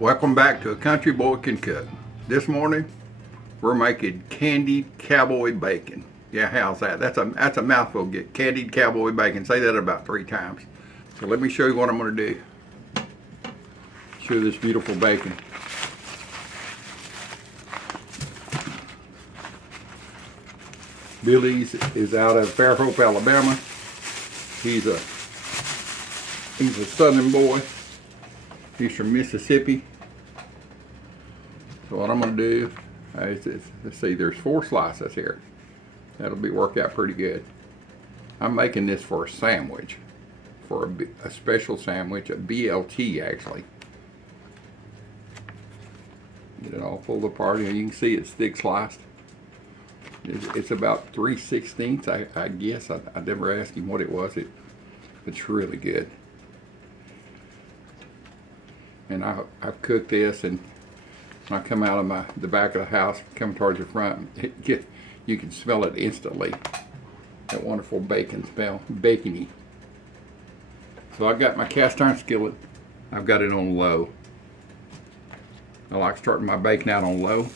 Welcome back to A Country Boy Can Cook. This morning we're making candied cowboy bacon. Yeah, how's that? That's a mouthful. Get candied cowboy bacon. Say that about 3 times. So let me show you what I'm going to do. Show this beautiful bacon. Billy's is out of Fairhope, Alabama. He's a southern boy. He's from Mississippi. So what I'm going to do is, let's see, there's 4 slices here. That'll work out pretty good. I'm making this for a sandwich, for a special sandwich, a BLT actually. Get it all pulled apart here. You can see it's thick sliced. It's about 3/16, I guess. I never asked him what it was. It's really good. And I've cooked this, and when I come out of the back of the house, come towards the front, you can smell it instantly. That wonderful bacon smell, bacony. So I've got my cast iron skillet. I've got it on low. I like starting my bacon out on low.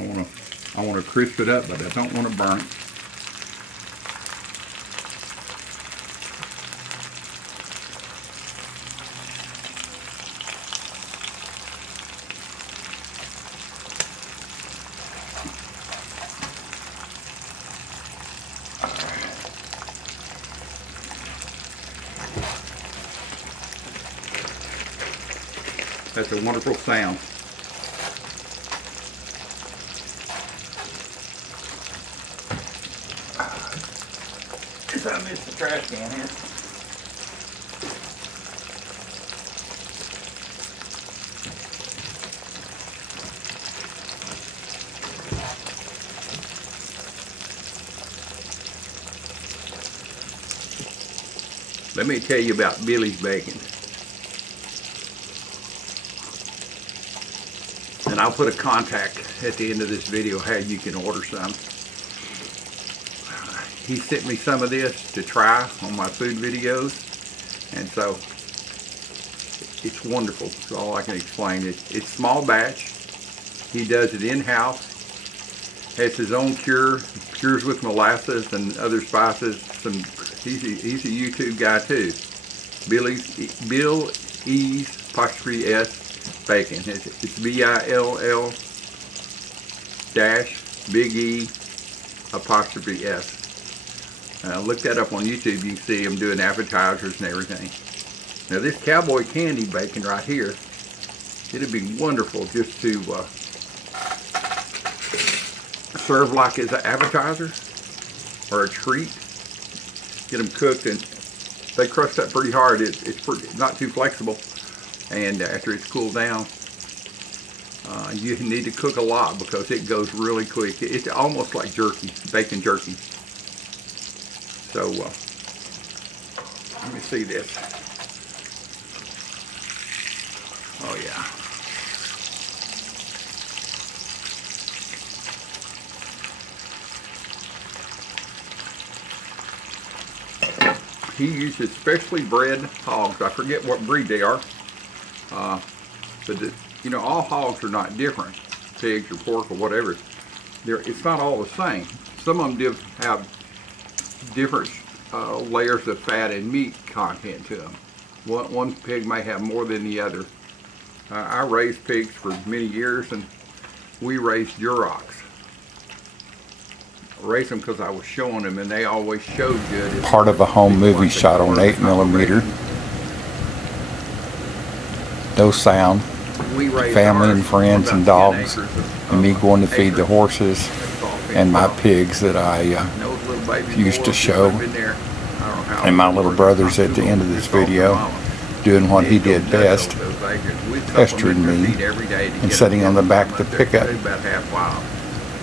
I want to crisp it up, but I don't want to burn it. That's a wonderful sound. I missed the trash can here. Let me tell you about Billy's bacon. And I'll put a contact at the end of this video how you can order some. He sent me some of this to try on my food videos, and so it's wonderful. That's all I can explain. It's small batch. He does it in-house. Has his own cures with molasses and other spices. He's a YouTube guy too. Bill E's apostrophe S bacon. It's BILL dash big E apostrophe S. Look that up on YouTube. You can see him doing appetizers and everything. Now this cowboy candy bacon right here, it'd be wonderful just to serve like as an appetizer or a treat. Get them cooked, and they crust up pretty hard. It's not too flexible, and after it's cooled down, you need to cook a lot because it goes really quick. It's almost like jerky, bacon jerky. So, let me see this. Oh yeah. He uses specially bred hogs. I forget what breed they are. But you know, all hogs are not different. Pigs or pork or whatever. It's not all the same. Some of them have different layers of fat and meat content to them. One pig may have more than the other. I raised pigs for many years, and we raised Durocs. I raised them because I was showing them, and they always showed good. Part of a home movie shot on 8mm. No sound. Family and friends and dogs, and me going to feed the horses, and my pigs that I used to show, and my little brother's at the end of this video doing what he did best, pestering me and sitting on the back of the pickup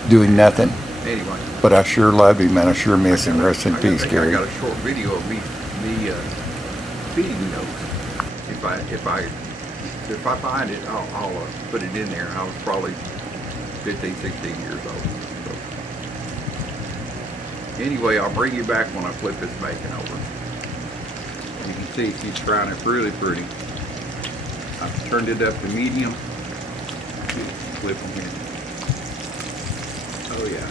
doing nothing. But I sure love him, and I sure miss him. Rest in peace, Gary. I got a short video of me feeding those. If I find it, I'll put it in there. I was probably 15, 16 years old. So. Anyway, I'll bring you back when I flip this bacon over. You can see she's frying it really pretty. I've turned it up to medium. Flip them here. Oh yeah.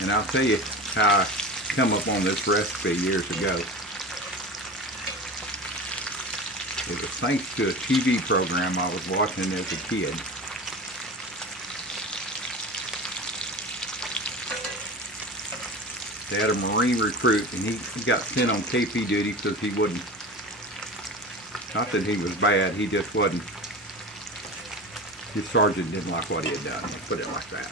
And I'll tell you how I come up on this recipe years ago. It was thanks to a TV program I was watching as a kid. They had a Marine recruit, and he got sent on KP duty because he wouldn't, not that he was bad, he just wasn't, his sergeant didn't like what he had done, let's put it like that.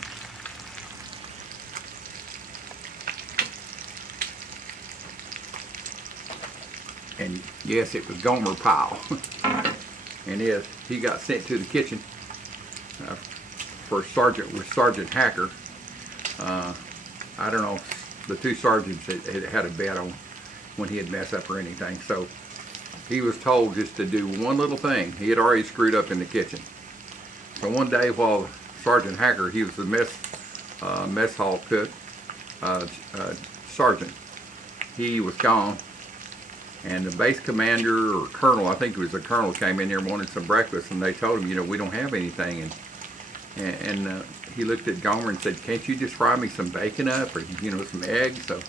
And yes, it was Gomer Powell. And yes, he got sent to the kitchen for Sergeant Hacker. I don't know, the two sergeants had a bet on when he'd mess up or anything. So he was told just to do one little thing. He had already screwed up in the kitchen. So one day while Sergeant Hacker, he was the mess hall cook, sergeant, he was gone. And the base commander or colonel, I think it was a colonel, came in here and wanted some breakfast, and they told him, you know, we don't have anything. And he looked at Gomer and said, can't you just fry me some bacon up, or, you know, some eggs? So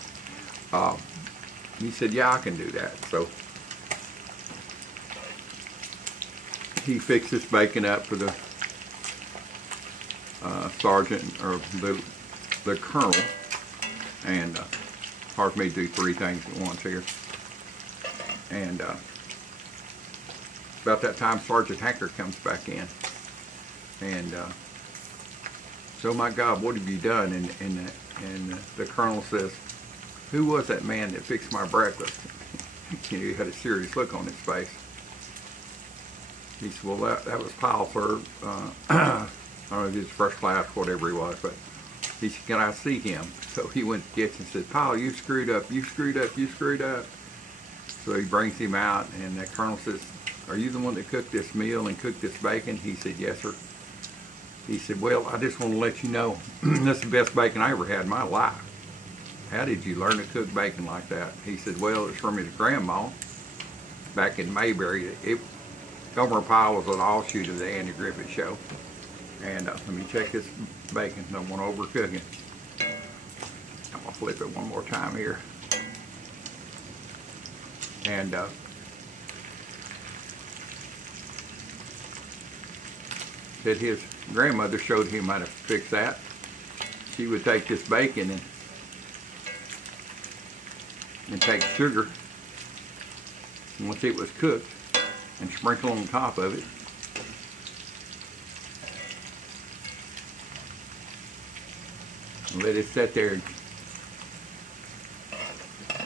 he said, yeah, I can do that. So he fixed this bacon up for the sergeant, or the colonel, and hard for me to do three things at once here. And about that time, Sergeant Hacker comes back in, and so, my God, what have you done? And the colonel says, who was that man that fixed my breakfast? You know, he had a serious look on his face. He said, well, that was Powell, sir. I don't know if he was first class, whatever he was, but he said, can I see him? So he went to the kitchen and said, Powell, you screwed up, you screwed up, you screwed up. So he brings him out, and that colonel says, are you the one that cooked this meal and cooked this bacon? He said, yes, sir. He said, well, I just want to let you know, this is the best bacon I ever had in my life. How did you learn to cook bacon like that? He said, well, it's from his grandma back in Mayberry. Gomer Powell was an offshoot of the Andy Griffith Show. And let me check this bacon. Don't want to overcook it. I'm going to flip it one more time here. And that his grandmother showed him how to fix that. She would take this bacon and take sugar, and once it was cooked, and sprinkle on top of it. And let it sit there and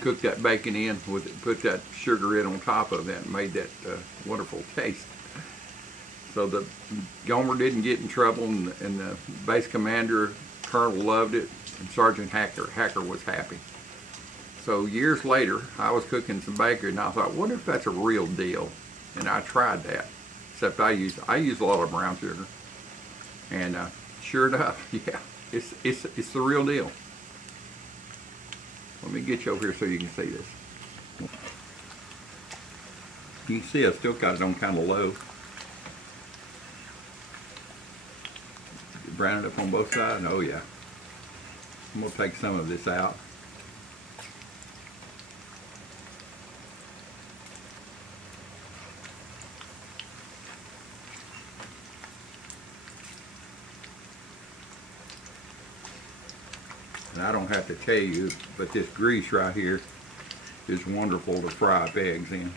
cook that bacon in with it, put that sugar in on top of that, and made that wonderful taste. So the Gomer didn't get in trouble, and the base commander, colonel, loved it, and Sergeant Hacker was happy. So years later, I was cooking some bacon, and I thought, what if that's a real deal? And I tried that, except I use a lot of brown sugar, and sure enough, yeah, it's the real deal. Let me get you over here so you can see this. You can see I still got it on kind of low. Brown it up on both sides. Oh yeah. I'm going to take some of this out. And I don't have to tell you, but this grease right here is wonderful to fry up eggs in.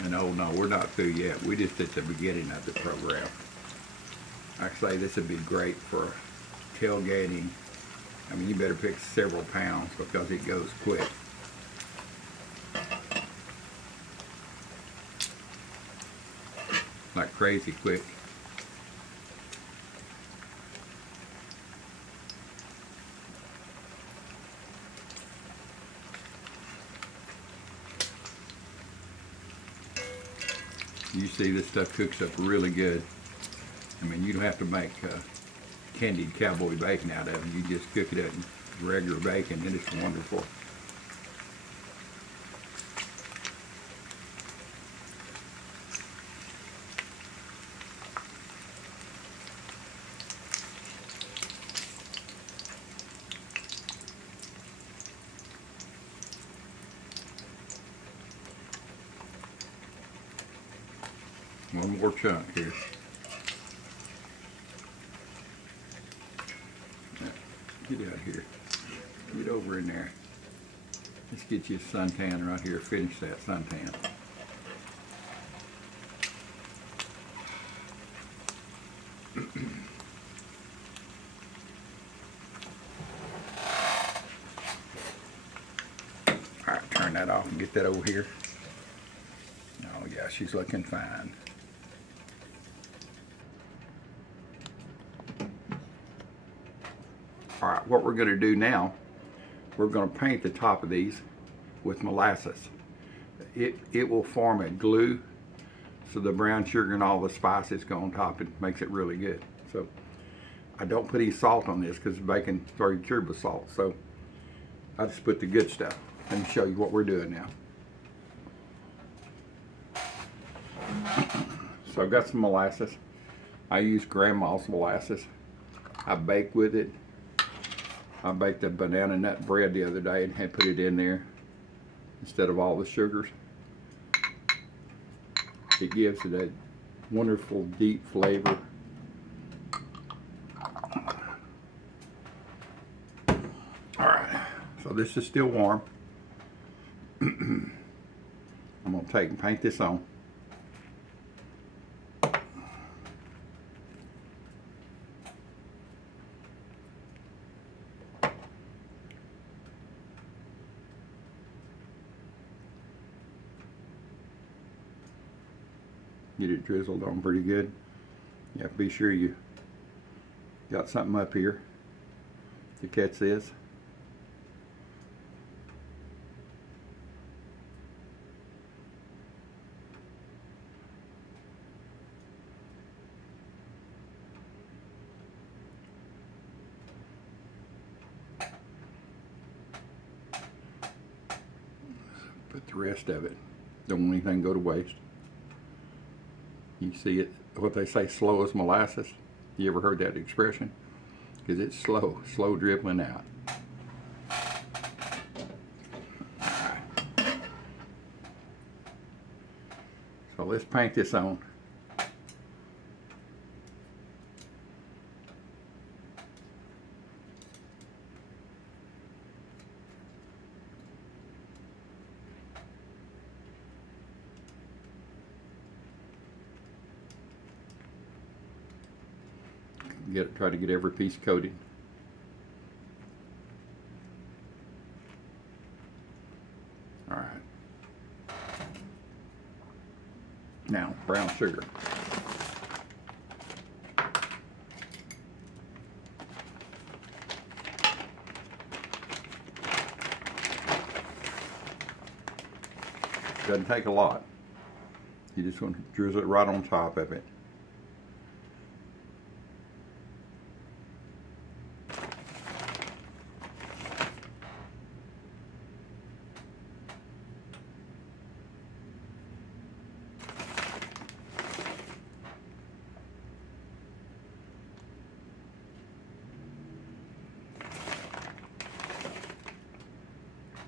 And oh no, we're not through yet. We're just at the beginning of the program. Like I say, this would be great for tailgating. I mean, you better pick several pounds because it goes quick. Like crazy quick. You see, this stuff cooks up really good. I mean, you don't have to make candied cowboy bacon out of it. You just cook it up in regular bacon, and it's wonderful. One more chunk here. Get out here. Get over in there. Let's get you a suntan right here. Finish that suntan. Alright, turn that off and get that over here. Oh yeah, she's looking fine. Alright, what we're going to do now, we're going to paint the top of these with molasses. It will form a glue, so the brown sugar and all the spices go on top. It makes it really good. So I don't put any salt on this because the bacon's already cured with salt. So I just put the good stuff. Let me show you what we're doing now. So I've got some molasses. I use grandma's molasses. I bake with it. I baked a banana nut bread the other day and had put it in there instead of all the sugars. It gives it a wonderful deep flavor. Alright, so this is still warm. I'm going to take and paint this on. Get it drizzled on pretty good. Yeah, be sure you got something up here to catch this. Put the rest of it. Don't want anything to go to waste. You see it, what they say, slow as molasses. You ever heard that expression? Because it's slow dribbling out. Alright. So let's paint this on. Try to get every piece coated. All right. Now, brown sugar. Doesn't take a lot. You just want to drizzle it right on top of it.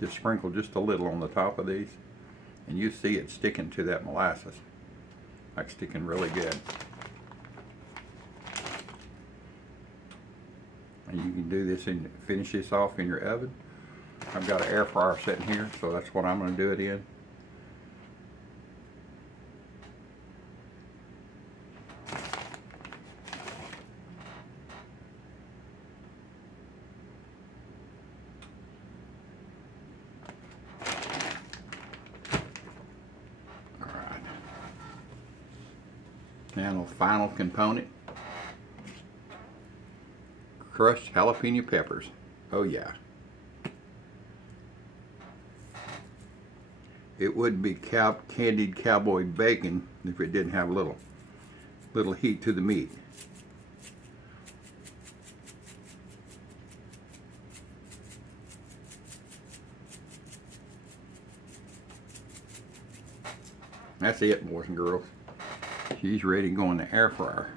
Just sprinkle just a little on the top of these, and you see it sticking to that molasses, like sticking really good. And you can do this and finish this off in your oven. I've got an air fryer sitting here, so that's what I'm going to do it in. Now the final component, crushed jalapeno peppers. Oh yeah. it would be candied cowboy bacon if it didn't have a little heat to the meat. That's it, boys and girls. She's ready to go in the air fryer.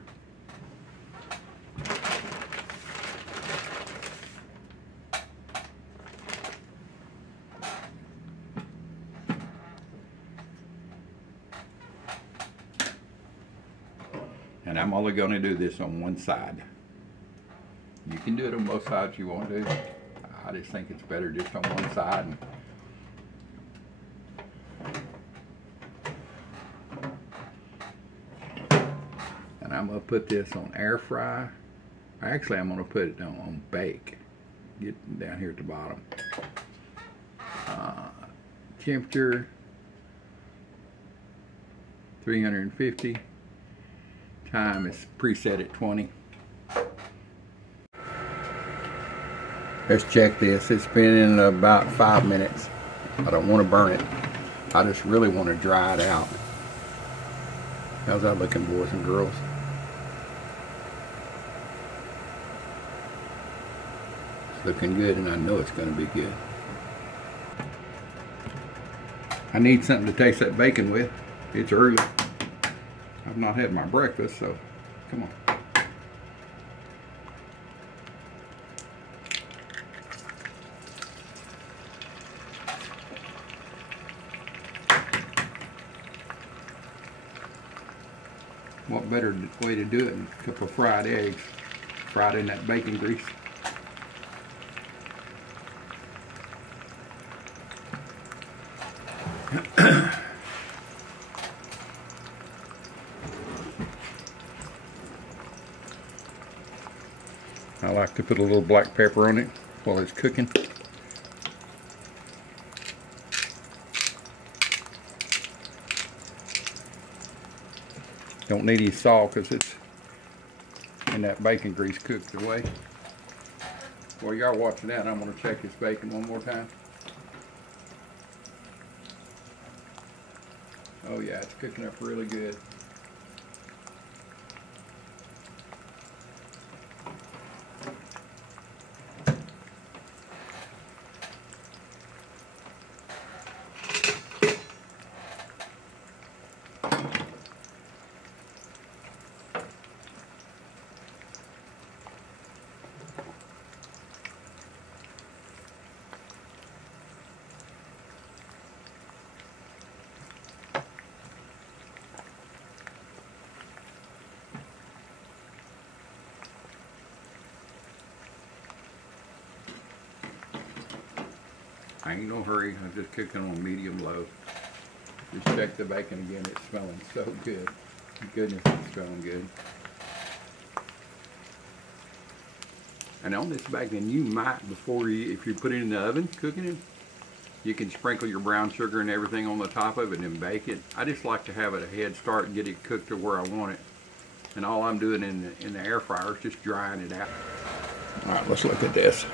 And I'm only going to do this on one side. You can do it on both sides if you want to. I just think it's better just on one side. And I'm going to put this on air fry. Actually, I'm going to put it on bake. Get down here at the bottom. Temperature 350. Time is preset at 20. Let's check this. It's been in about 5 minutes. I don't want to burn it. I just really want to dry it out. How's that looking, boys and girls? It's looking good, and I know it's going to be good. I need something to taste that bacon with. It's early. I've not had my breakfast, so come on. What better way to do it than a couple of fried eggs fried in that bacon grease. I like to put a little black pepper on it while it's cooking. Don't need any salt because it's in that bacon grease cooked away. While y'all watching that, I'm going to check this bacon one more time. Oh yeah, it's cooking up really good. I ain't no hurry, I'm just cooking on medium low. Just check the bacon again, it's smelling so good. Goodness, it's smelling good. And on this bacon, you might, before you, if you put it in the oven, cooking it, you can sprinkle your brown sugar and everything on the top of it and bake it. I just like to have it a head start and get it cooked to where I want it. And all I'm doing in the air fryer is just drying it out. All right, let's look at this.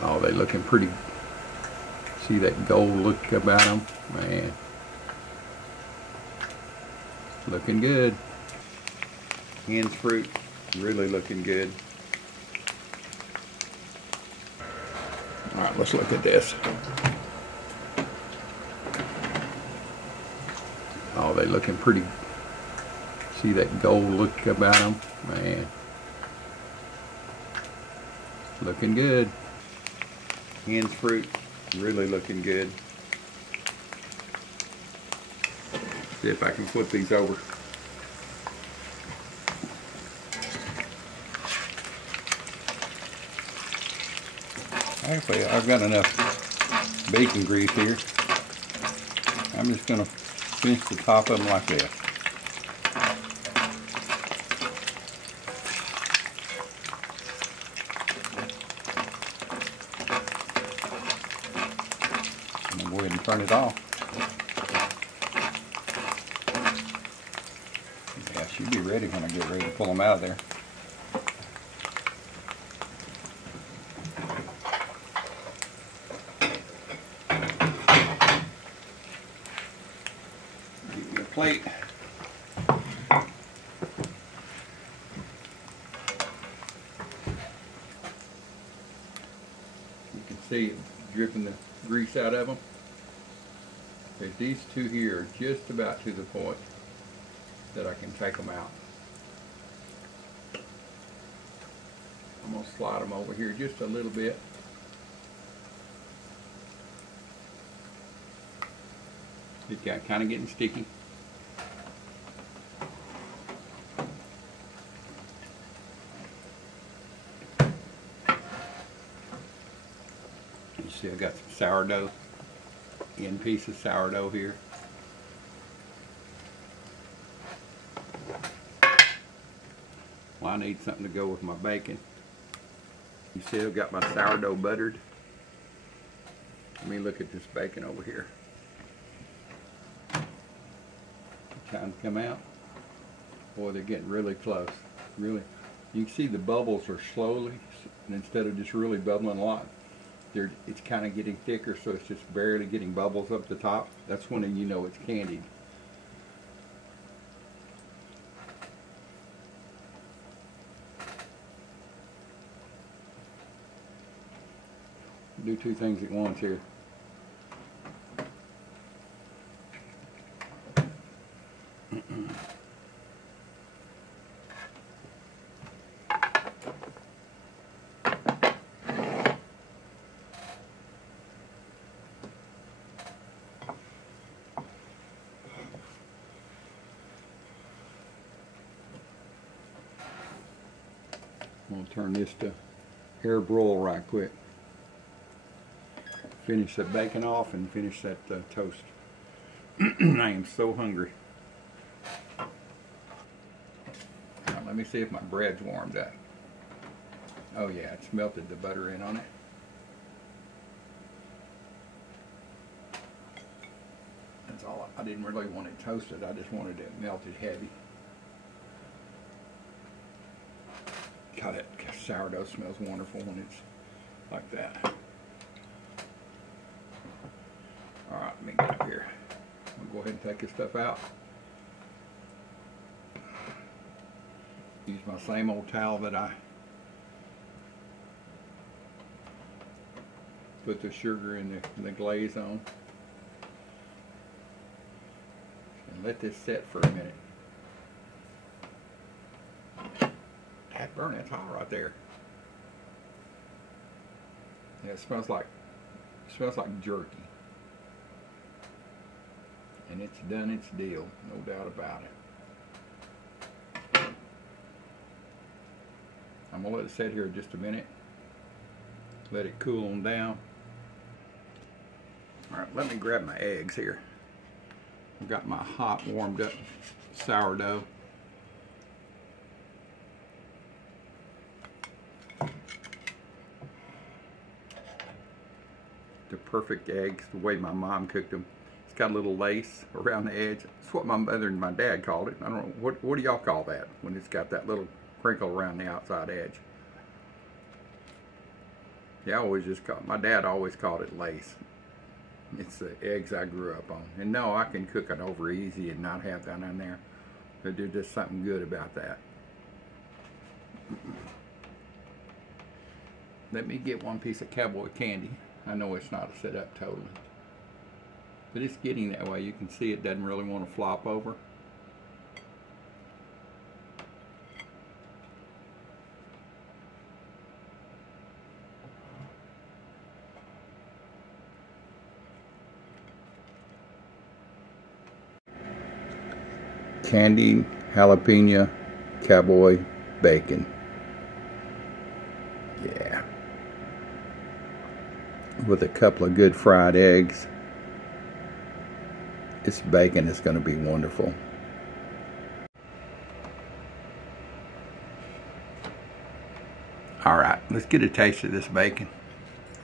Oh, they're looking pretty. See that gold look about them? Man. Looking good. Hand fruit, really looking good. All right, let's look at this. Oh, they're looking pretty. See that gold look about them? Man. Looking good. Hand fruit, really looking good. See if I can flip these over. Actually, I've got enough bacon grease here. I'm just going to finish the top of them like this. Go ahead and turn it off. Yeah, she'll be ready when I get ready to pull them out of there. plate. You can see it dripping the grease out of them. Okay, these two here are just about to the point that I can take them out. I'm going to slide them over here just a little bit. It's kind of getting sticky. You see I got some sourdough, end piece of sourdough here. Well, I need something to go with my bacon. You see I've got my sourdough buttered. Let me look at this bacon over here. Time to come out. Boy, they're getting really close. Really, you can see the bubbles are slowly, and instead of just really bubbling a lot, it's kind of getting thicker, so it's just barely getting bubbles up the top. That's when you know it's candied. Do two things at once here. I'm going to turn this to air broil right quick. Finish that bacon off and finish that toast. I am so hungry. Now, let me see if my bread's warmed up. Oh yeah, it's melted the butter in on it. That's all. I didn't really want it toasted. I just wanted it melted heavy. God, that sourdough smells wonderful when it's like that. Alright, let me get up here. I'm going to go ahead and take this stuff out. Use my same old towel that I put the sugar and the glaze on. And let this set for a minute. That burn, it's hot right there. Yeah, it smells like jerky. And it's done its deal, no doubt about it. I'm going to let it sit here just a minute. Let it cool on down. Alright, let me grab my eggs here. I've got my hot, warmed up sourdough. The perfect eggs, the way my mom cooked them. Got a little lace around the edge. That's what my mother and my dad called it. I don't know, what do y'all call that when it's got that little crinkle around the outside edge? Yeah, I always just call it, my dad always called it lace. It's the eggs I grew up on. And no, I can cook it over easy and not have that in there. But there's just something good about that. Let me get one piece of cowboy candy. I know it's not set up totally. But it's getting that way. You can see it doesn't really want to flop over. Candied jalapeno cowboy bacon. Yeah. With a couple of good fried eggs. This bacon is going to be wonderful. Alright, let's get a taste of this bacon.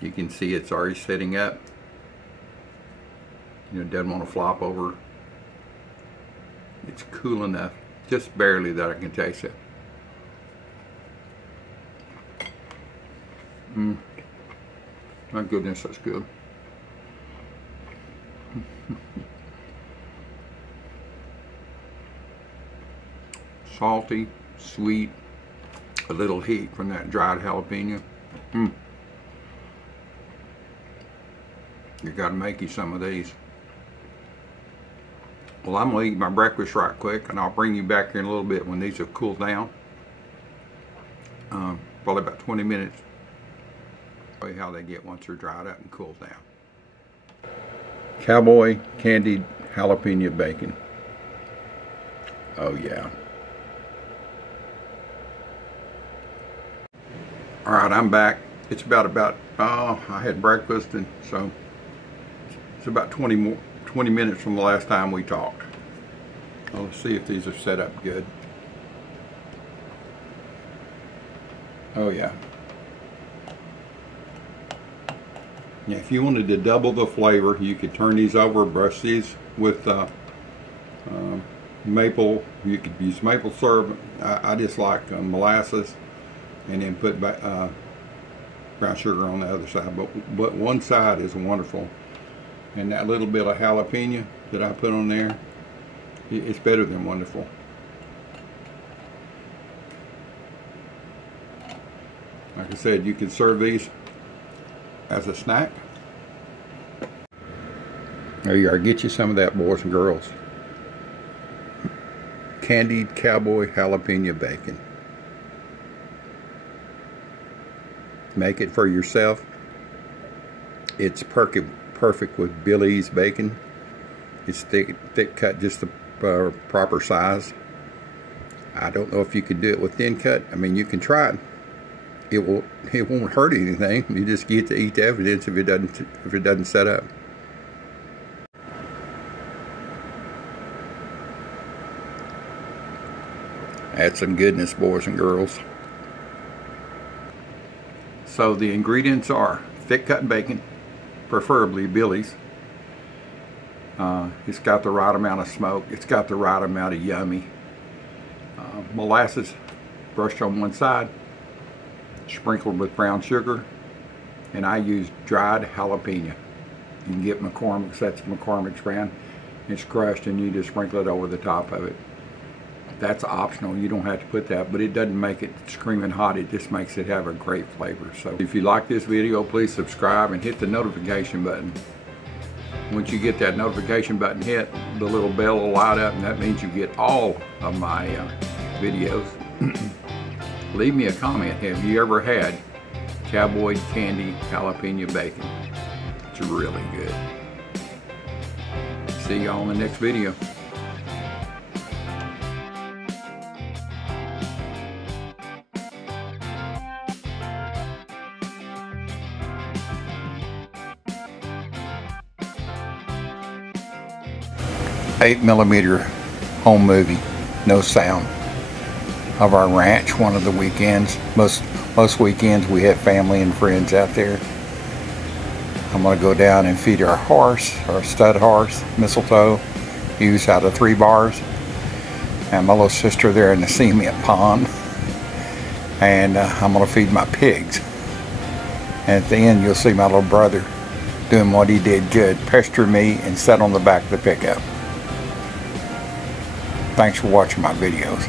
You can see it's already setting up. You know, it doesn't want to flop over. It's cool enough, just barely, that I can taste it. My goodness, that's good. salty, sweet, a little heat from that dried jalapeno. You gotta make you some of these. Well, I'm gonna eat my breakfast right quick, and I'll bring you back here in a little bit when these have cooled down. Probably about 20 minutes. Show you how they get once they're dried up and cooled down. Cowboy candied jalapeno bacon. Oh yeah. All right, I'm back. It's about I had breakfast, and so it's about 20 minutes from the last time we talked. Well, let's see if these are set up good. Oh yeah. Yeah, if you wanted to double the flavor, you could turn these over, brush these with maple. You could use maple syrup. I just like molasses, and then put brown sugar on the other side. But one side is wonderful, and that little bit of jalapeno that I put on there, it's better than wonderful. Like I said, you can serve these as a snack. There you are. Get you some of that, boys and girls. Candied cowboy jalapeno bacon. Make it for yourself. It's perfect with Billy's bacon. It's thick cut, just the proper size. I don't know if you could do it with thin cut. I mean, you can try it. It won't hurt anything. You just get to eat the evidence if it doesn't set up. Add some goodness, boys and girls. So the ingredients are thick cut bacon, preferably Billy's. It's got the right amount of smoke. It's got the right amount of yummy. Molasses brushed on one side, sprinkled with brown sugar, and I use dried jalapeno. You can get McCormick's, that's McCormick's brand. It's crushed, and you just sprinkle it over the top of it. That's optional. You don't have to put that, but it doesn't make it screaming hot. It just makes it have a great flavor. So if you like this video, please subscribe and hit the notification button. Once you get that notification button hit, the little bell will light up, and that means you get all of my videos. Leave me a comment. Have you ever had cowboy candy jalapeno bacon? It's really good. See y'all in the next video. .8mm home movie, no sound, of our ranch one of the weekends. Most weekends we have family and friends out there. I'm going to go down and feed our horse, our stud horse, Mistletoe. He was out of 3 bars. And my little sister there in the cement pond. And I'm going to feed my pigs. And at the end you'll see my little brother doing what he did good, pester me and sit on the back of the pickup. Thanks for watching my videos.